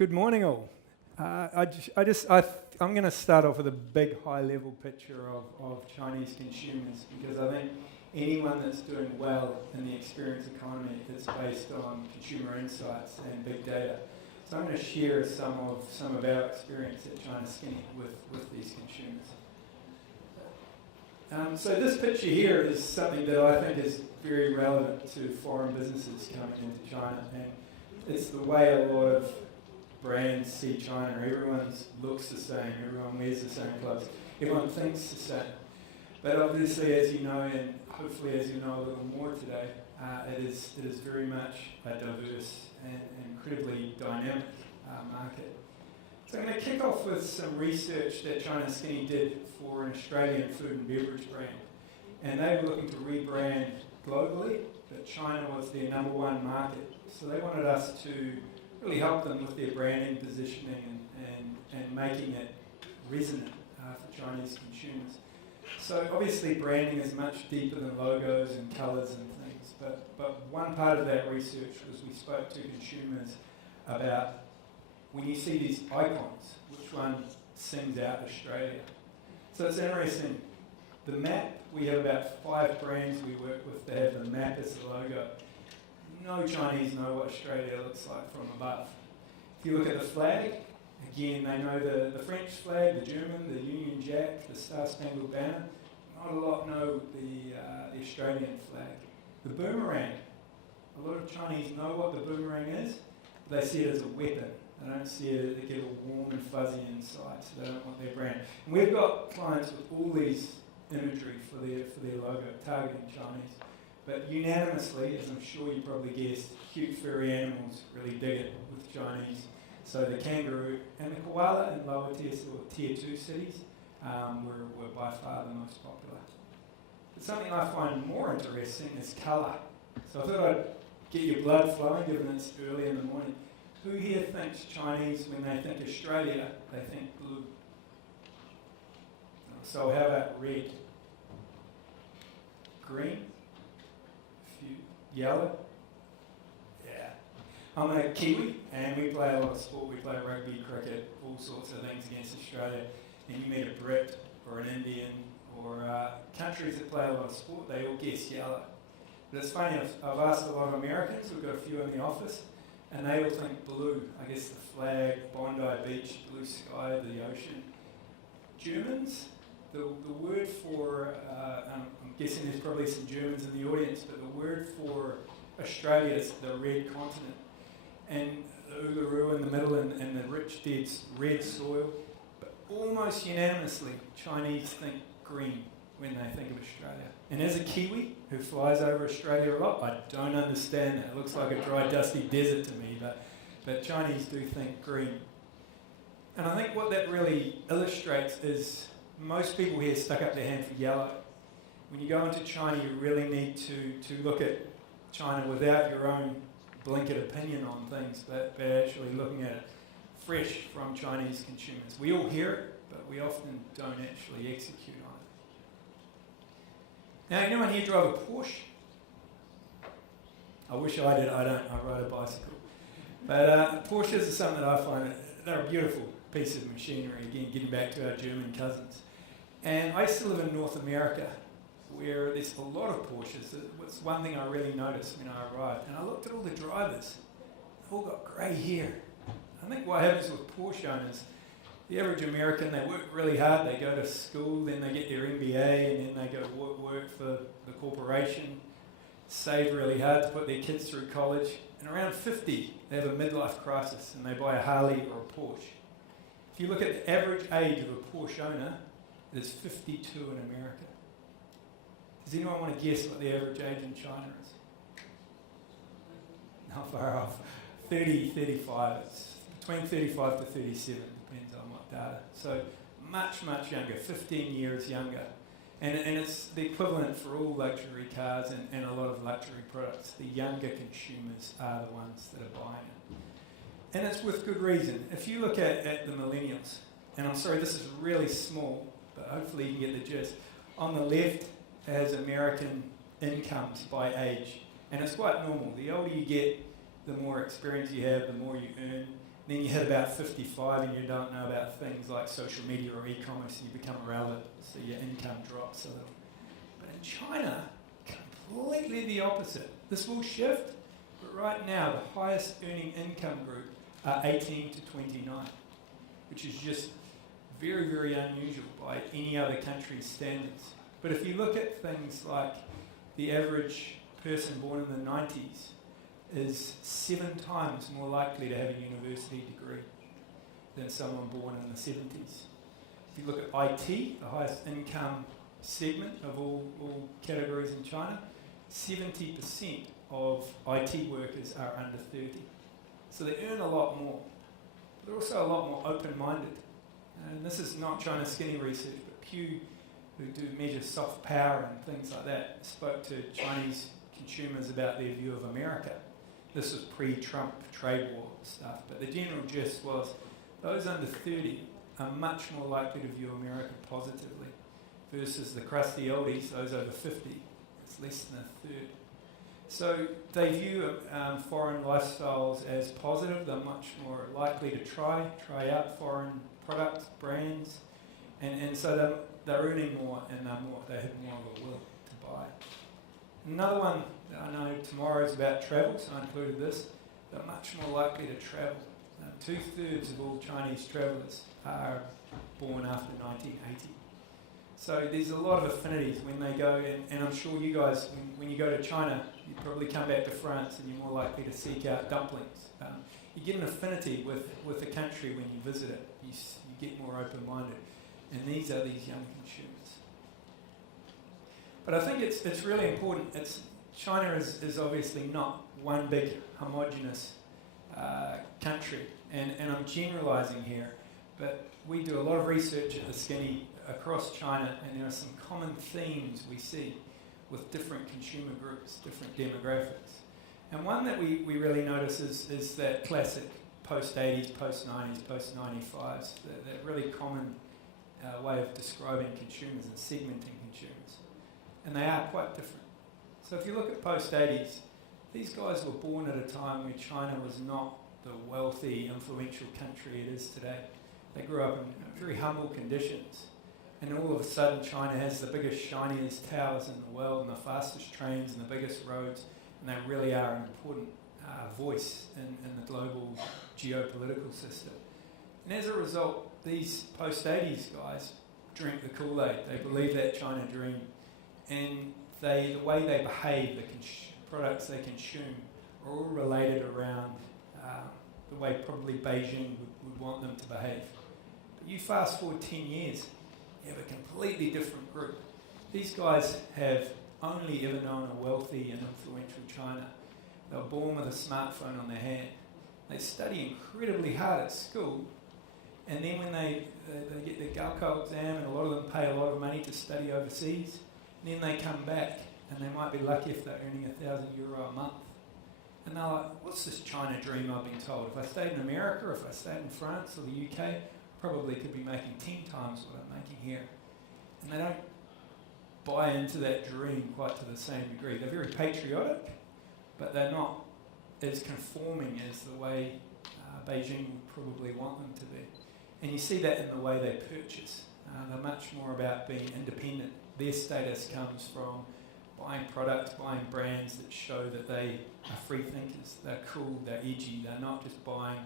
Good morning, all. I'm going to start off with a big high-level picture of Chinese consumers, because I think anyone that's doing well in the experience economy is based on consumer insights and big data. So I'm going to share some of our experience at China Skinny with these consumers. So this picture here is something that I think is very relevant to foreign businesses coming into China, and it's the way a lot of brands see China. Everyone looks the same, everyone wears the same clothes, everyone thinks the same. But obviously, as you know, and hopefully as you know a little more today, it is very much a diverse and incredibly dynamic market. So I'm going to kick off with some research that China Skinny did for an Australian food and beverage brand. And they were looking to rebrand globally, but China was their number one market. So they wanted us to really help them with their branding, positioning, and making it resonant for Chinese consumers. So obviously branding is much deeper than logos and colours and things, but one part of that research was we spoke to consumers about when you see these icons, which one sings out Australia. So it's interesting. The map, we have about 5 brands we work with that have the map as the logo. No Chinese know what Australia looks like from above. If you look at the flag, again, they know the French flag, the German, the Union Jack, the Star Spangled Banner. Not a lot know the Australian flag. The boomerang, a lot of Chinese know what the boomerang is, but they see it as a weapon. They don't see it, they get all warm and fuzzy inside, so they don't want their brand. And we've got clients with all these imagery for their logo, targeting Chinese. But unanimously, as I'm sure you probably guessed, cute furry animals really dig it with Chinese. So the kangaroo and the koala in lower tier, or tier 2 cities were by far the most popular. But something I find more interesting is colour. So I thought I'd get your blood flowing, given it's early in the morning. Who here thinks Chinese, when they think Australia, they think blue? So how about red? Green? Yellow? Yeah. I'm a Kiwi, and we play a lot of sport. We play rugby, cricket, all sorts of things against Australia. And you meet a Brit or an Indian or countries that play a lot of sport, they all guess yellow. But it's funny, I've asked a lot of Americans, we've got a few in the office, and they all think blue. I guess the flag, Bondi Beach, blue sky, the ocean. Germans, the word for, I'm guessing there's probably some Germans in the audience, but the word for Australia is the red continent. And the Uluru in the middle and the rich dead red soil. But almost unanimously, Chinese think green when they think of Australia. And as a Kiwi who flies over Australia a lot, I don't understand that. It looks like a dry, dusty desert to me, but Chinese do think green. And I think what that really illustrates is most people here stuck up their hand for yellow. When you go into China, you really need to look at China without your own blanket opinion on things, but actually looking at it fresh from Chinese consumers. We all hear it, but we often don't actually execute on it. Now, anyone here drive a Porsche? I wish I did. I don't. I ride a bicycle. But Porsches are something that I find, they're a beautiful piece of machinery, again, getting back to our German cousins. And I used to live in North America, where there's a lot of Porsches. It's one thing I really noticed when I arrived. And I looked at all the drivers. They've all got grey hair. I think what happens with Porsche owners, the average American, they work really hard. They go to school, then they get their MBA, and then they go work for the corporation, save really hard to put their kids through college. And around 50, they have a midlife crisis, and they buy a Harley or a Porsche. If you look at the average age of a Porsche owner, it is 52 in America. Does anyone want to guess what the average age in China is? Not far off. 30, 35. It's between 35 to 37, depends on what data. So much, much younger, 15 years younger. And it's the equivalent for all luxury cars and a lot of luxury products. The younger consumers are the ones that are buying it. And it's with good reason. If you look at the millennials, and I'm sorry, this is really small, but hopefully you can get the gist. On the left has American incomes by age. And it's quite normal. The older you get, the more experience you have, the more you earn. And then you hit about 55 and you don't know about things like social media or e-commerce, and you become irrelevant, so your income drops a little. But in China, completely the opposite. This will shift, but right now the highest earning income group are 18 to 29, which is just very, very unusual by any other country's standards. But if you look at things like the average person born in the 90s is 7 times more likely to have a university degree than someone born in the 70s. If you look at IT, the highest income segment of all categories in China, 70% of IT workers are under 30. So they earn a lot more. But they're also a lot more open-minded. And this is not China Skinny research, but Pew, who do measure soft power and things like that, spoke to Chinese consumers about their view of America. This was pre-Trump trade war stuff, but the general gist was those under 30 are much more likely to view America positively versus the crusty oldies, those over 50. It's less than a third. So they view foreign lifestyles as positive. They're much more likely to try out foreign products, brands, and so they're earning more and they have more of a will to buy. Another one that I know tomorrow is about travel, so I included this. They're much more likely to travel. 2/3 of all Chinese travellers are born after 1980. So there's a lot of affinities when they go, and I'm sure you guys, when you go to China, you probably come back to France and you're more likely to seek out dumplings. You get an affinity with the country when you visit it. You get more open-minded. And these are these young consumers. But I think it's really important. China is obviously not one big homogenous country, and I'm generalising here, but we do a lot of research at the Skinny across China, and there are some common themes we see with different consumer groups, different demographics. And one that we really notice is that classic post-80s, post-90s, post-95s, that really common way of describing consumers and segmenting consumers. And they are quite different. So if you look at post-80s, these guys were born at a time where China was not the wealthy, influential country it is today. They grew up in very humble conditions. And all of a sudden, China has the biggest, shiniest towers in the world and the fastest trains and the biggest roads. And they really are an important voice in the global geopolitical system. And as a result, these post-80s guys drink the Kool-Aid. They believe that China dream. And the way they behave, the products they consume, are all related around the way probably Beijing would want them to behave. But you fast forward 10 years, you have a completely different group. These guys have only ever known a wealthy and influential China. They were born with a smartphone on their hand. They study incredibly hard at school, and then when they get their Gaokao exam, and a lot of them pay a lot of money to study overseas, and then they come back, and they might be lucky if they're earning €1,000 a month. And they're like, what's this China dream I've been told? If I stayed in America, or if I stayed in France or the UK, probably could be making 10 times what I'm making here. And they don't buy into that dream quite to the same degree. They're very patriotic, but they're not as conforming as the way Beijing would probably want them to be. And you see that in the way they purchase. They're much more about being independent. Their status comes from buying products, buying brands that show that they are free thinkers. They're cool, they're edgy, they're not just buying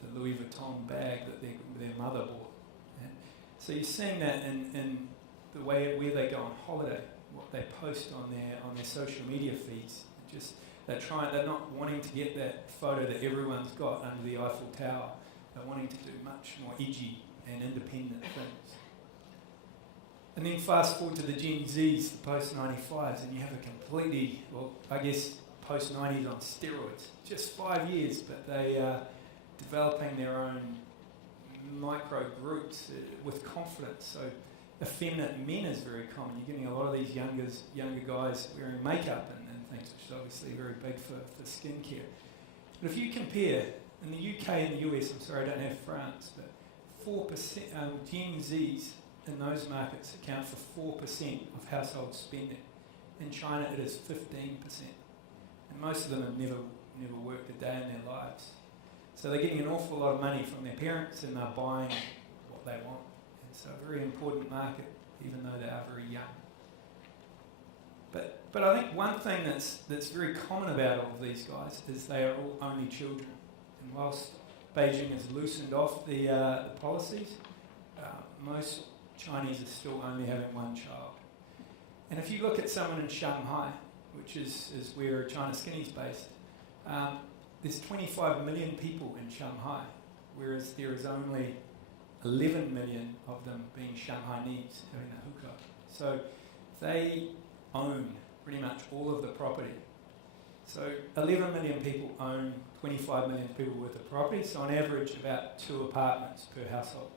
the Louis Vuitton bag that their mother bought. Yeah. So you're seeing that in the way where they go on holiday, what they post on their social media feeds. They're not wanting to get that photo that everyone's got under the Eiffel Tower. They're wanting to do much more edgy and independent things. And then fast forward to the Gen Zs, the post-95s, and you have a completely, post-90s on steroids. Just 5 years, but they are developing their own micro groups with confidence. So effeminate men is very common. You're getting a lot of these younger guys wearing makeup and things, which is obviously very big for skincare. But if you compare, in the UK and the US, I'm sorry I don't have France, but 4% Gen Zs in those markets account for 4% of household spending. In China it is 15%. And most of them have never worked a day in their lives. So they're getting an awful lot of money from their parents and they're buying what they want. And so a very important market, even though they are very young. But I think one thing that's very common about all of these guys is they are all only children. And whilst Beijing has loosened off the policies, most Chinese are still only having one child. And if you look at someone in Shanghai, which is where China Skinny is based, there's 25 million people in Shanghai, whereas there is only 11 million of them being Shanghainese having a hookah. So they own pretty much all of the property. So 11 million people own 25 million people worth of property, so on average about 2 apartments per household.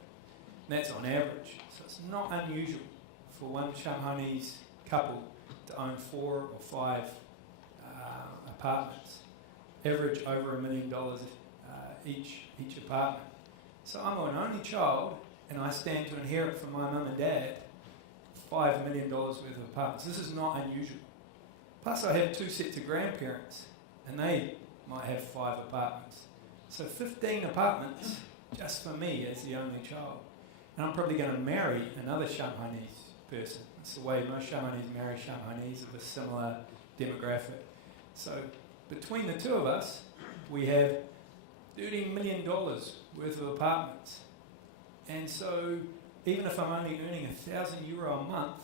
And that's on average. So it's not unusual for one Shanghainese couple to own 4 or 5 apartments. Average over $1 million each apartment. So I'm an only child and I stand to inherit from my mum and dad $5 million worth of apartments. This is not unusual. Plus I have 2 sets of grandparents and they might have 5 apartments. So 15 apartments just for me as the only child. And I'm probably going to marry another Shanghainese person. That's the way most Shanghainese marry Shanghainese of a similar demographic. So between the two of us, we have $13 million worth of apartments. And so even if I'm only earning €1,000 a month,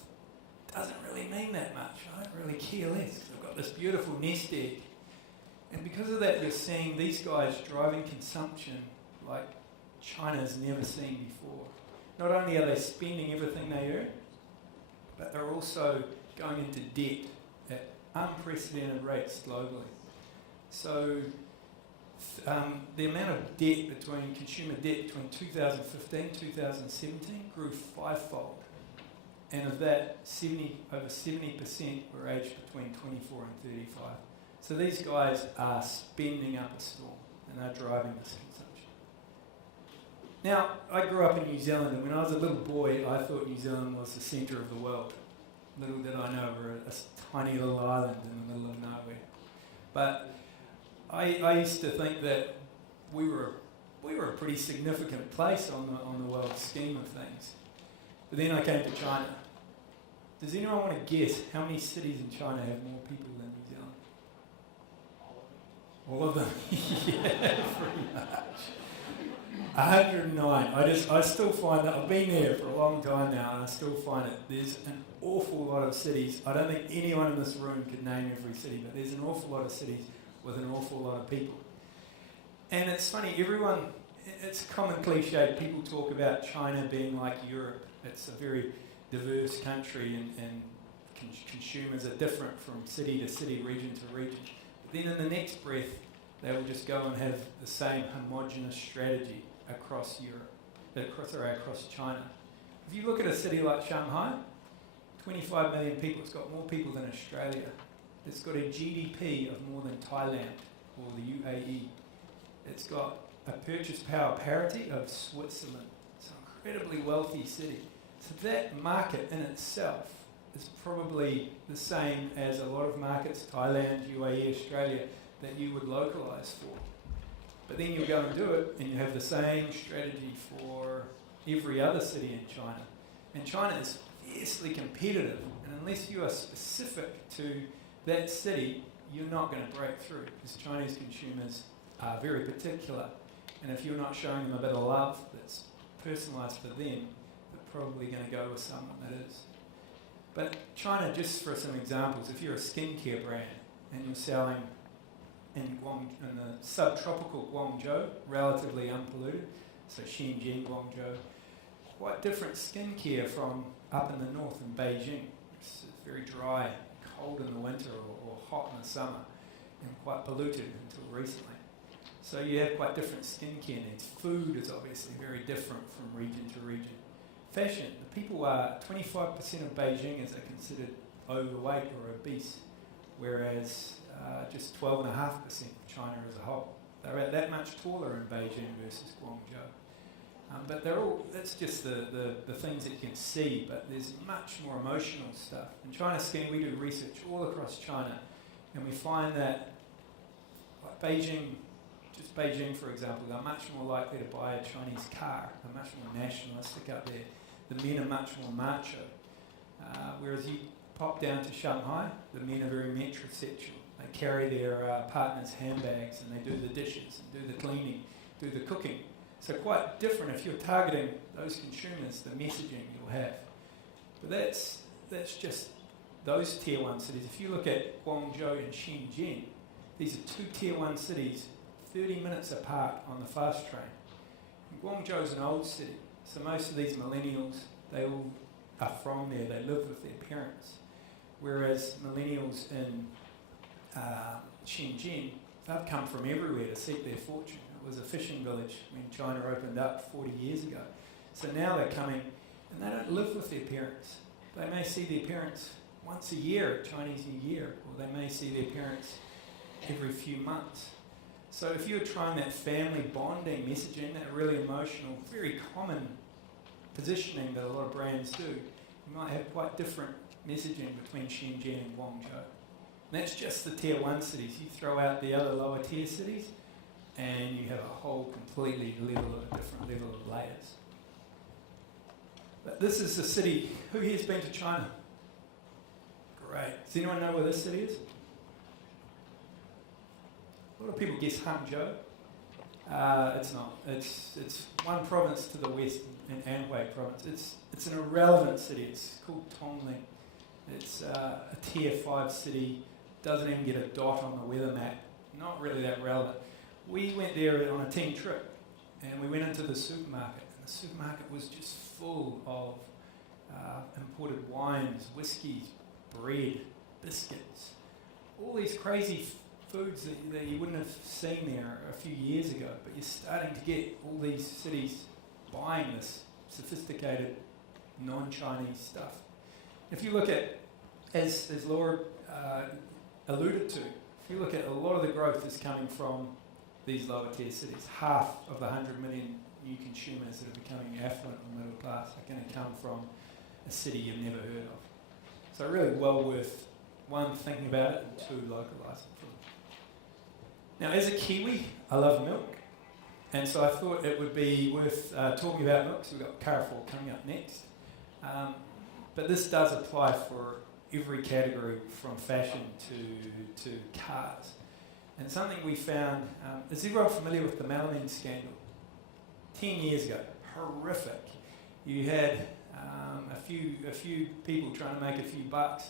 it doesn't really mean that much. I don't really care less because I've got this beautiful nest egg. And because of that, you're seeing these guys driving consumption like China's never seen before. Not only are they spending everything they earn, but they're also going into debt at unprecedented rates globally. So the amount of debt consumer debt between 2015 and 2017 grew 5-fold. And of that, over 70% were aged between 24 and 35. So these guys are spending up a storm and they're driving this consumption. Now, I grew up in New Zealand, and when I was a little boy, I thought New Zealand was the centre of the world. Little did I know we're a tiny little island in the middle of nowhere. But I used to think that we were a pretty significant place on the world scheme of things. But then I came to China. Does anyone want to guess how many cities in China have more people than New Zealand? All of them? Yeah, pretty much. 109. I still find that, I've been there for a long time now, and I still find it. There's an awful lot of cities. I don't think anyone in this room could name every city, but there's an awful lot of cities with an awful lot of people. And it's funny, it's a common cliche, people talk about China being like Europe. It's a very diverse country and consumers are different from city to city, region to region. But then in the next breath, they will just go and have the same homogenous strategy across Europe, across China. If you look at a city like Shanghai, 25 million people, it's got more people than Australia. It's got a GDP of more than Thailand or the UAE. It's got a purchase power parity of Switzerland. It's an incredibly wealthy city. So that market in itself is probably the same as a lot of markets, Thailand, UAE, Australia, that you would localise for. But then you'll go and do it and you have the same strategy for every other city in China. And China is fiercely competitive, and unless you are specific to that city, you're not going to break through, because Chinese consumers are very particular. And if you're not showing them a bit of love that's personalised for them, they're probably going to go with someone that is. But China, just for some examples, if you're a skincare brand and you're selling in the subtropical Guangzhou, relatively unpolluted, so Shenzhen, Guangzhou, quite different skincare from up in the north in Beijing. It's very dry, cold in the winter or hot in the summer, and quite polluted until recently. So you have quite different skincare needs. Food is obviously very different from region to region. Fashion, the people are 25% of Beijingers are considered overweight or obese, whereas just 12.5% of China as a whole. They're that much taller in Beijing versus Guangzhou. But that's just the things that you can see, but there's much more emotional stuff. In China Skinny, we do research all across China, and we find that like Beijing just Beijing, for example, they're much more likely to buy a Chinese car. They're much more nationalistic up there. The men are much more macho. Whereas you pop down to Shanghai, the men are very metrosexual. They carry their partner's handbags and they do the dishes and do the cleaning, do the cooking. So quite different if you're targeting those consumers, the messaging you'll have. But that's just those tier 1 cities. If you look at Guangzhou and Shenzhen, these are 2 tier 1 cities, 30 minutes apart on the fast train. And Guangzhou is an old city, so most of these millennials, they all are from there, they live with their parents. Whereas millennials in Shenzhen, they've come from everywhere to seek their fortune. It was a fishing village when China opened up 40 years ago. So now they're coming, and they don't live with their parents. They may see their parents once a year at Chinese New Year, or they may see their parents every few months. So if you're trying that family bonding messaging, that really emotional, very common positioning that a lot of brands do, you might have quite different messaging between Shenzhen and Guangzhou. And that's just the tier 1 cities. You throw out the other lower tier cities, and you have a whole completely different level of layers. But this is the city. Who here has been to China? Great. Does anyone know where this city is? A lot of people guess Hangzhou. It's not. It's one province to the west in Anhui province. It's an irrelevant city. It's called Tongling. It's a tier 5 city. Doesn't even get a dot on the weather map. Not really that relevant. We went there on a team trip, and we went into the supermarket. And the supermarket was just full of imported wines, whiskies, bread, biscuits, all these crazy foods that you wouldn't have seen there a few years ago. But you're starting to get all these cities buying this sophisticated, non-Chinese stuff. If you look at, as Laura alluded to, if you look at a lot of the growth is coming from these lower tier cities. Half of the 100 million new consumers that are becoming affluent or middle class are going to come from a city you've never heard of. So really well worth, 1, thinking about it, and 2, localising for them. Now, as a Kiwi, I love milk. And so I thought it would be worth talking about milk, so we've got Carrefour coming up next. But this does apply for every category from fashion to cars. And something we found, is everyone familiar with the melamine scandal? 10 years ago, horrific. You had a few people trying to make a few bucks.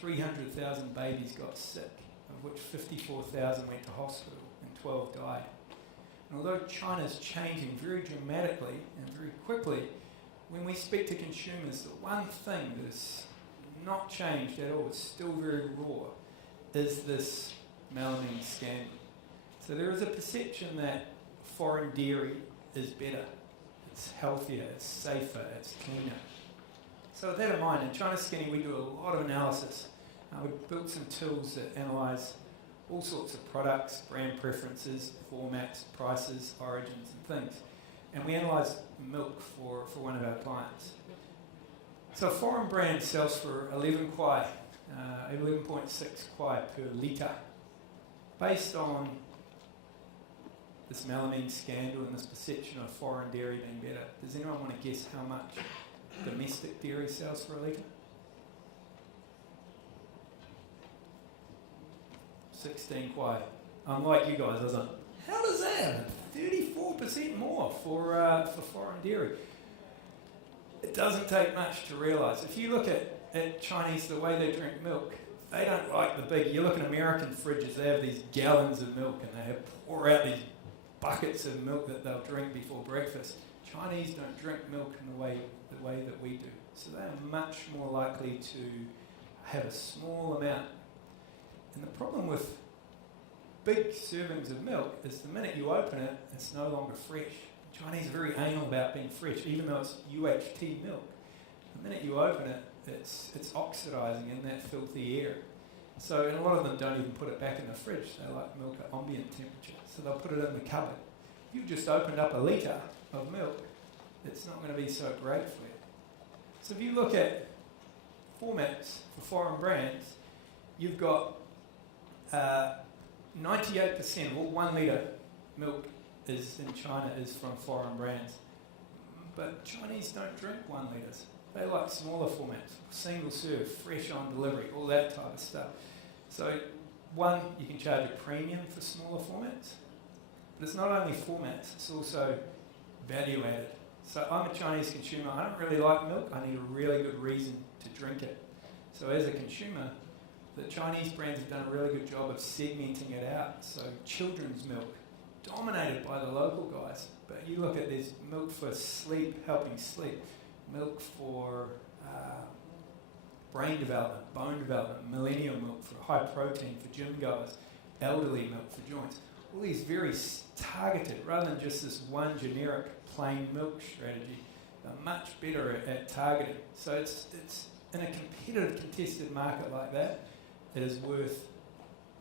300,000 babies got sick, of which 54,000 went to hospital and 12 died. And although China's changing very dramatically and very quickly, when we speak to consumers, the one thing that is not changed at all, it's still very raw, is this melamine scandal. So there is a perception that foreign dairy is better, it's healthier, it's safer, it's cleaner. So with that in mind, in China Skinny we do a lot of analysis. We've built some tools that analyse all sorts of products, brand preferences, formats, prices, origins and things. And we analyse milk for one of our clients. So a foreign brand sells for 11 kwai, 11.6 kwai per litre. Based on this melamine scandal and this perception of foreign dairy being better, does anyone want to guess how much domestic dairy sells for a litre? 16 kwai. Unlike you guys, isn't it? How does that happen? 34% more for foreign dairy. It doesn't take much to realise. If you look at Chinese, the way they drink milk, they don't like the big. You look at American fridges, they have these gallons of milk and they pour out these buckets of milk that they'll drink before breakfast. Chinese don't drink milk in the way that we do. So they are much more likely to have a small amount. And the problem with big servings of milk is the minute you open it, it's no longer fresh. Chinese are very anal about being fresh, even though it's UHT milk. The minute you open it, it's oxidising in that filthy air. So, and a lot of them don't even put it back in the fridge. They like milk at ambient temperature. So they'll put it in the cupboard. If you've just opened up a litre of milk, it's not going to be so great for you. So if you look at formats for foreign brands, you've got 98% of all 1 litre milk is in China is from foreign brands. But Chinese don't drink 1 litres. They like smaller formats, single serve, fresh on delivery, all that type of stuff. So one, you can charge a premium for smaller formats, but it's not only formats, it's also value added. So I'm a Chinese consumer, I don't really like milk, I need a really good reason to drink it. So as a consumer, the Chinese brands have done a really good job of segmenting it out. So children's milk, dominated by the local guys, but you look at this milk for sleep, helping sleep, milk for brain development, bone development, millennial milk for high protein for gym goers, elderly milk for joints. All these very targeted, rather than just this one generic plain milk strategy, they're much better at targeting. So it's in a competitive, contested market like that, it is worth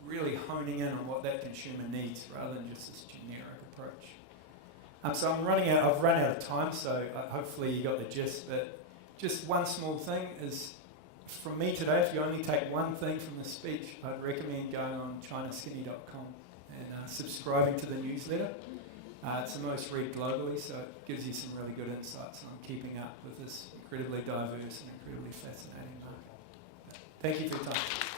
really honing in on what that consumer needs rather than just this generic approach. So I've run out of time, so hopefully you got the gist. But just one small thing is, from me today, if you only take one thing from the speech, I'd recommend going on ChinaSkinny.com and subscribing to the newsletter. It's the most read globally, so it gives you some really good insights on keeping up with this incredibly diverse and incredibly fascinating market. Thank you for your time.